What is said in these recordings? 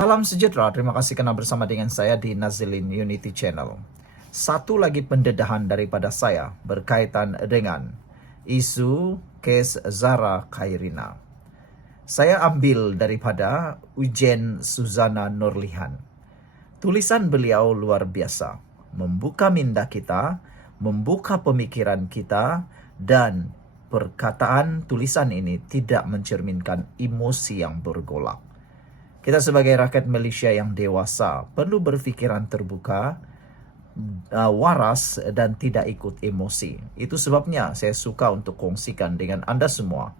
Salam sejahtera, terima kasih karena bersama dengan saya di Nazilin Unity Channel. Satu lagi pendedahan daripada saya berkaitan dengan isu kes Zara Khairina. Saya ambil daripada Ujen Suzana Nurlihan. Tulisan beliau luar biasa, membuka minda kita, membuka pemikiran kita, dan perkataan tulisan ini tidak mencerminkan emosi yang bergolak. Kita sebagai rakyat Malaysia yang dewasa perlu berfikiran terbuka, waras dan tidak ikut emosi. Itu sebabnya saya suka untuk kongsikan dengan Anda semua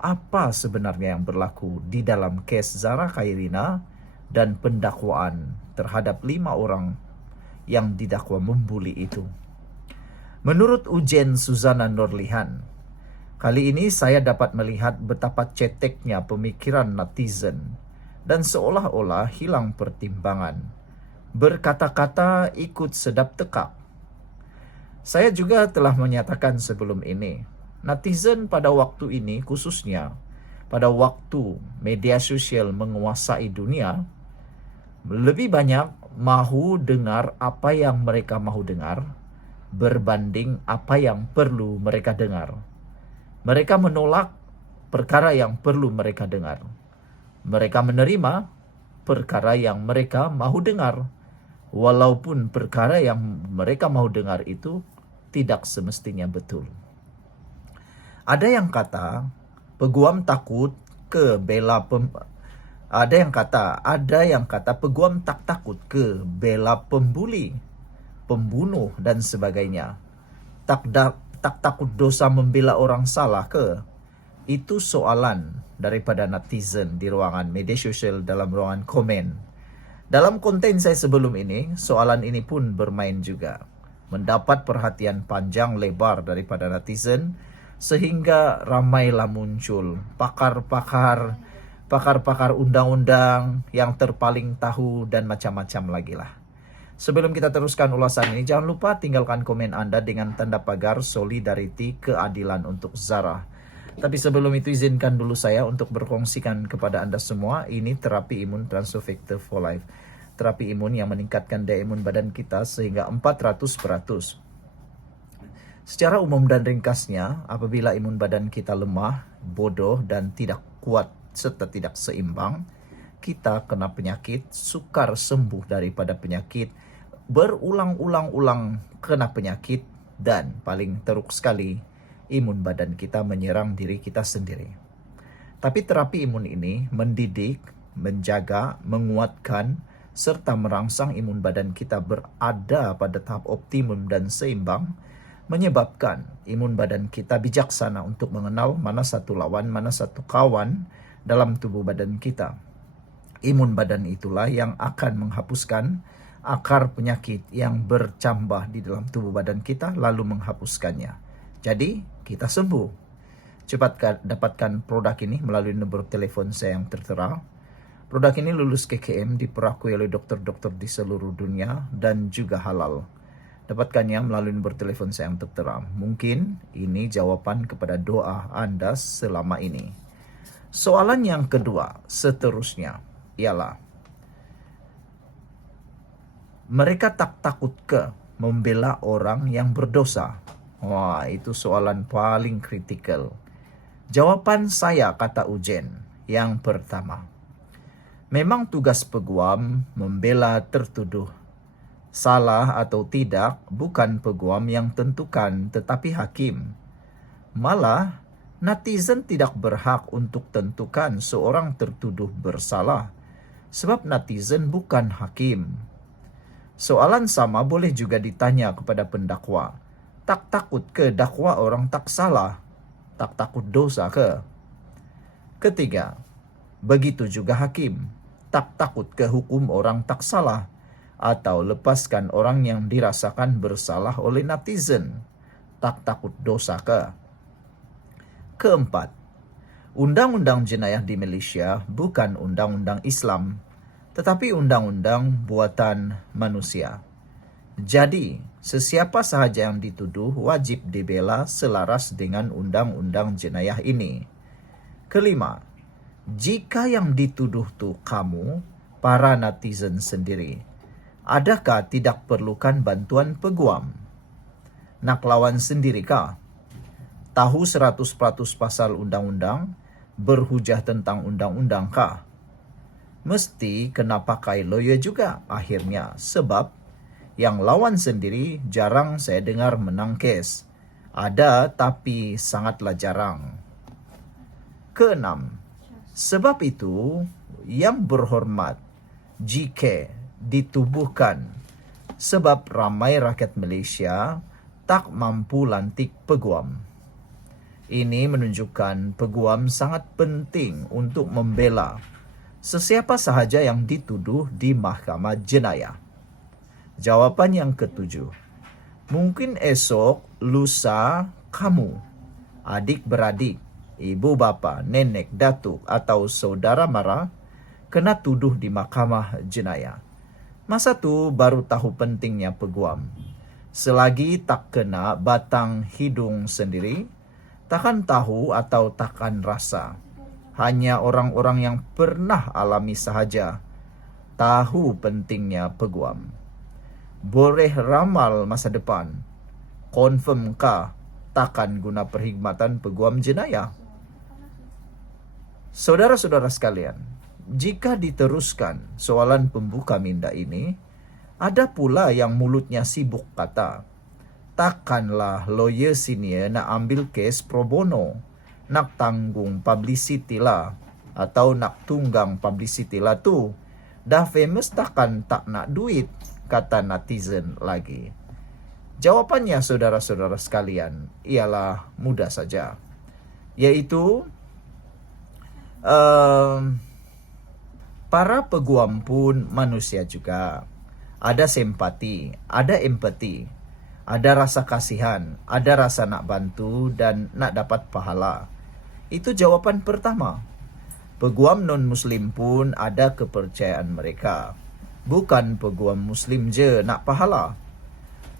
apa sebenarnya yang berlaku di dalam kes Zara Khairina dan pendakwaan terhadap 5 orang yang didakwa membuli itu. Menurut Ujen Suzana Nurlihan, kali ini saya dapat melihat betapa ceteknya pemikiran netizen dan seolah-olah hilang pertimbangan. Berkata-kata ikut sedap tekak. Saya juga telah menyatakan sebelum ini, netizen pada waktu ini khususnya pada waktu media sosial menguasai dunia, lebih banyak mahu dengar apa yang mereka mahu dengar berbanding apa yang perlu mereka dengar. Mereka menolak perkara yang perlu mereka dengar. Mereka menerima perkara yang mereka mahu dengar, walaupun perkara yang mereka mahu dengar itu tidak semestinya betul. Ada yang kata peguam takut ke bela ada yang kata peguam tak takut ke bela pembuli, pembunuh dan sebagainya. Tak takut dosa membela orang salah ke? Itu soalan daripada netizen di ruangan media sosial dalam ruangan komen. Dalam konten saya sebelum ini, soalan ini pun bermain juga. Mendapat perhatian panjang lebar daripada netizen sehingga ramailah muncul pakar-pakar undang-undang yang terpaling tahu dan macam-macam lagi lah. Sebelum kita teruskan ulasan ini, jangan lupa tinggalkan komen Anda dengan tanda pagar solidariti keadilan untuk Zara. Tapi sebelum itu izinkan dulu saya untuk berkongsikan kepada Anda semua, ini terapi imun Transfer Factor for Life. Terapi imun yang meningkatkan daya imun badan kita sehingga 400%. Secara umum dan ringkasnya, apabila imun badan kita lemah, bodoh dan tidak kuat serta tidak seimbang, kita kena penyakit, sukar sembuh daripada penyakit, berulang-ulang kena penyakit, dan paling teruk sekali, imun badan kita menyerang diri kita sendiri. Tapi terapi imun ini mendidik, menjaga, menguatkan, serta merangsang imun badan kita berada pada tahap optimum dan seimbang, menyebabkan imun badan kita bijaksana untuk mengenal mana satu lawan, mana satu kawan dalam tubuh badan kita. Imun badan itulah yang akan menghapuskan akar penyakit yang bercambah di dalam tubuh badan kita, lalu menghapuskannya. Jadi, kita sembuh. Cepat dapatkan produk ini melalui nomor telepon saya yang tertera. Produk ini lulus KKM, diperakui oleh dokter-dokter di seluruh dunia dan juga halal. Dapatkannya melalui nomor telepon saya yang tertera. Mungkin ini jawaban kepada doa Anda selama ini. Soalan yang kedua seterusnya ialah, mereka tak takut ke membela orang yang berdosa? Wah, itu soalan paling kritikal. Jawaban saya, kata Ujen, yang pertama, memang tugas peguam membela tertuduh. Salah atau tidak bukan peguam yang tentukan, tetapi hakim. Malah, netizen tidak berhak untuk tentukan seorang tertuduh bersalah, sebab netizen bukan hakim. Soalan sama boleh juga ditanya kepada pendakwa. Tak takut ke dakwa orang tak salah? Tak takut dosa ke? Ketiga, begitu juga hakim. Tak takut ke hukum orang tak salah? Atau lepaskan orang yang dirasakan bersalah oleh netizen? Tak takut dosa ke? Keempat, undang-undang jenayah di Malaysia bukan undang-undang Islam, tetapi undang-undang buatan manusia. Jadi, sesiapa sahaja yang dituduh wajib dibela selaras dengan undang-undang jenayah ini. Kelima, jika yang dituduh tu kamu, para netizen sendiri. Adakah tidak perlukan bantuan peguam? Nak lawan sendiri kah? Tahu 100% pasal undang-undang? Berhujah tentang undang-undang kah? Mesti kena pakai lawyer juga akhirnya, sebab yang lawan sendiri jarang saya dengar menang kes. Ada tapi sangatlah jarang. Keenam, sebab itu yang berhormat jika ditubuhkan sebab ramai rakyat Malaysia tak mampu lantik peguam. Ini menunjukkan peguam sangat penting untuk membela sesiapa sahaja yang dituduh di mahkamah jenayah. Jawapan yang ketujuh, mungkin esok, lusa, kamu, adik-beradik, ibu bapa, nenek, datuk atau saudara mara kena tuduh di mahkamah jenayah. Masa tu baru tahu pentingnya peguam. Selagi tak kena batang hidung sendiri, takkan tahu atau takkan rasa. Hanya orang-orang yang pernah alami sahaja tahu pentingnya peguam. Boleh ramal masa depan, confirmkah takkan guna perkhidmatan peguam jenayah? Saudara-saudara sekalian, jika diteruskan soalan pembuka minda ini, ada pula yang mulutnya sibuk kata, takkanlah lawyer senior nak ambil kes pro bono, nak tanggung publicity lah, atau nak tunggang publicity lah tu. Dah famous takkan tak nak duit, kata netizen lagi. Jawapannya saudara-saudara sekalian ialah mudah saja, yaitu para peguam pun manusia juga. Ada simpati, ada empati, ada rasa kasihan, ada rasa nak bantu dan nak dapat pahala. Itu jawapan pertama. Peguam non-Muslim pun ada kepercayaan mereka. Bukan peguam Muslim je nak pahala.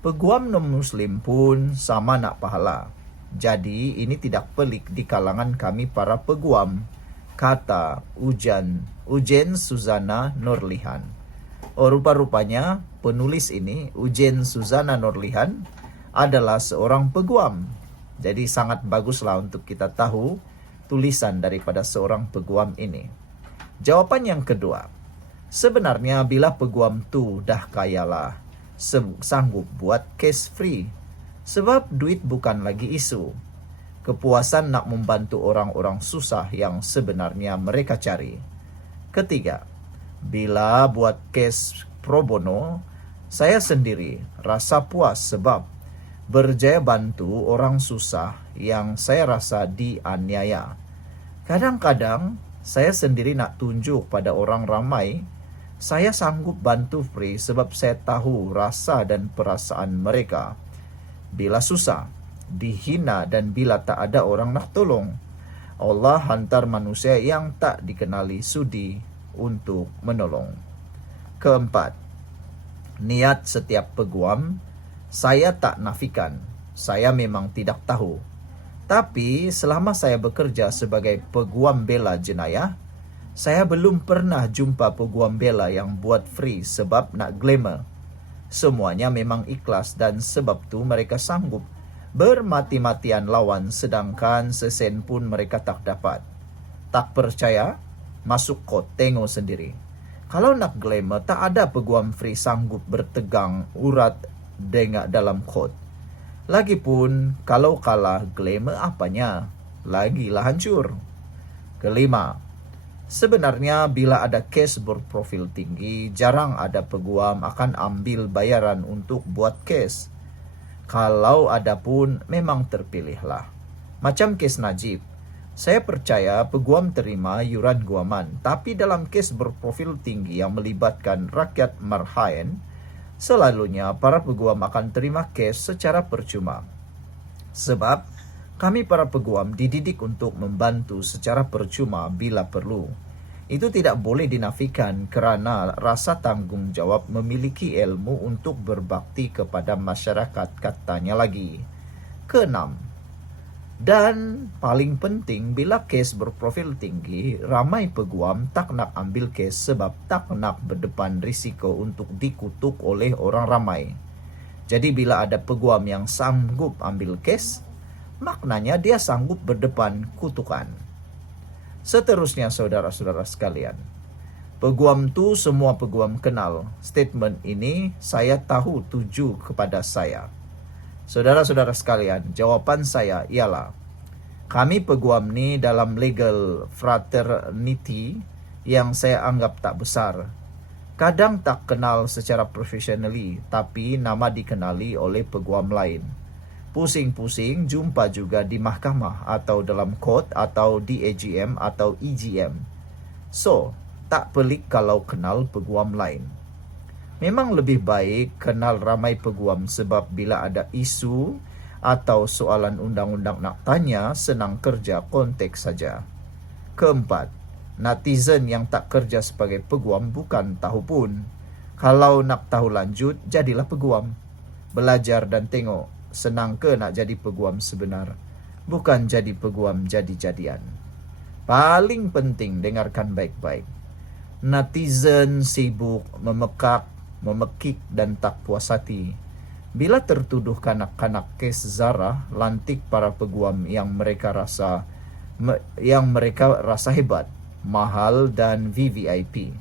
Peguam non-Muslim pun sama nak pahala. Jadi ini tidak pelik di kalangan kami para peguam, kata Ujen Suzana Nurlihan. Rupa-rupanya penulis ini, Ujen Suzana Nurlihan, adalah seorang peguam. Jadi sangat baguslah untuk kita tahu tulisan daripada seorang peguam ini. Jawapan yang kedua, sebenarnya bila peguam tu dah kayalah, sanggup buat case free. Sebab duit bukan lagi isu. Kepuasan nak membantu orang-orang susah yang sebenarnya mereka cari. Ketiga, bila buat case pro bono, saya sendiri rasa puas sebab berjaya bantu orang susah yang saya rasa dianiaya. Kadang-kadang saya sendiri nak tunjuk pada orang ramai, saya sanggup bantu free sebab saya tahu rasa dan perasaan mereka. Bila susah, dihina dan bila tak ada orang nak tolong, Allah hantar manusia yang tak dikenali sudi untuk menolong. Keempat, niat setiap peguam, saya tak nafikan, saya memang tidak tahu. Tapi selama saya bekerja sebagai peguam bela jenayah, saya belum pernah jumpa peguam bela yang buat free sebab nak glamour. Semuanya memang ikhlas dan sebab tu mereka sanggup bermati-matian lawan sedangkan sesen pun mereka tak dapat. Tak percaya? Masuk kot, tengok sendiri. Kalau nak glamour, tak ada peguam free sanggup bertegang urat dengak dalam kot. Lagipun, kalau kalah glamour apanya? Lagilah hancur. Kelima, sebenarnya bila ada kes berprofil tinggi, jarang ada peguam akan ambil bayaran untuk buat kes. Kalau ada pun, memang terpilihlah. Macam kes Najib. Saya percaya peguam terima yuran guaman, tapi dalam kes berprofil tinggi yang melibatkan rakyat Marhaen, selalunya para peguam akan terima kes secara percuma. Sebab kami para peguam dididik untuk membantu secara percuma bila perlu. Itu tidak boleh dinafikan kerana rasa tanggung jawab memiliki ilmu untuk berbakti kepada masyarakat, katanya lagi. Keenam, Dan paling penting, bila kes berprofil tinggi, ramai peguam tak nak ambil kes sebab tak nak berdepan risiko untuk dikutuk oleh orang ramai. Jadi bila ada peguam yang sanggup ambil kes, maknanya dia sanggup berdepan kutukan. Seterusnya saudara-saudara sekalian, peguam tu semua peguam kenal. Statement ini saya tahu tuju kepada saya. Saudara-saudara sekalian, jawapan saya ialah kami peguam ni dalam legal fraternity yang saya anggap tak besar. Kadang tak kenal secara professionally, tapi nama dikenali oleh peguam lain. Pusing-pusing jumpa juga di mahkamah atau dalam court atau di AGM atau EGM. So, tak pelik kalau kenal peguam lain. Memang lebih baik kenal ramai peguam sebab bila ada isu atau soalan undang-undang nak tanya, senang kerja konteks saja. Keempat, netizen yang tak kerja sebagai peguam bukan tahu pun. Kalau nak tahu lanjut, jadilah peguam. Belajar dan tengok, senang ke nak jadi peguam sebenar? Bukan jadi peguam jadi-jadian. Paling penting dengarkan baik-baik. Netizen sibuk memekik dan tak puas hati bila tertuduh kanak-kanak kes Zara lantik para peguam yang mereka rasa hebat, mahal dan VVIP.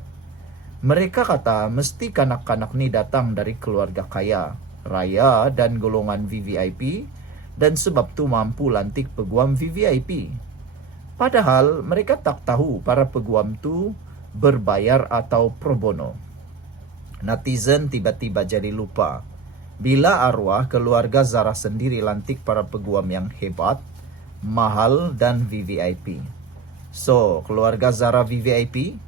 Mereka kata mesti kanak-kanak ni datang dari keluarga kaya, raya dan golongan VVIP dan sebab tu mampu lantik peguam VVIP. Padahal mereka tak tahu para peguam tu berbayar atau pro bono. Netizen tiba-tiba jadi lupa bila arwah keluarga Zara sendiri lantik para peguam yang hebat, mahal dan VVIP. So, keluarga Zara VVIP,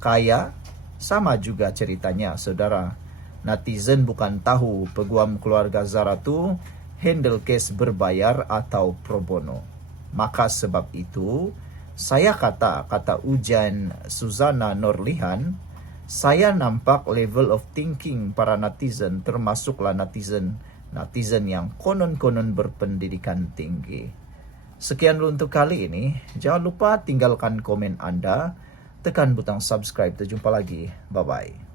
kaya, sama juga ceritanya saudara. Netizen bukan tahu peguam keluarga Zara tu handle case berbayar atau pro bono. Maka sebab itu, saya kata ujian Suzana Nurlihan, saya nampak level of thinking para netizen, termasuklah netizen yang konon-konon berpendidikan tinggi. Sekian dulu untuk kali ini. Jangan lupa tinggalkan komen Anda, tekan butang subscribe. Terjumpa lagi. Bye-bye.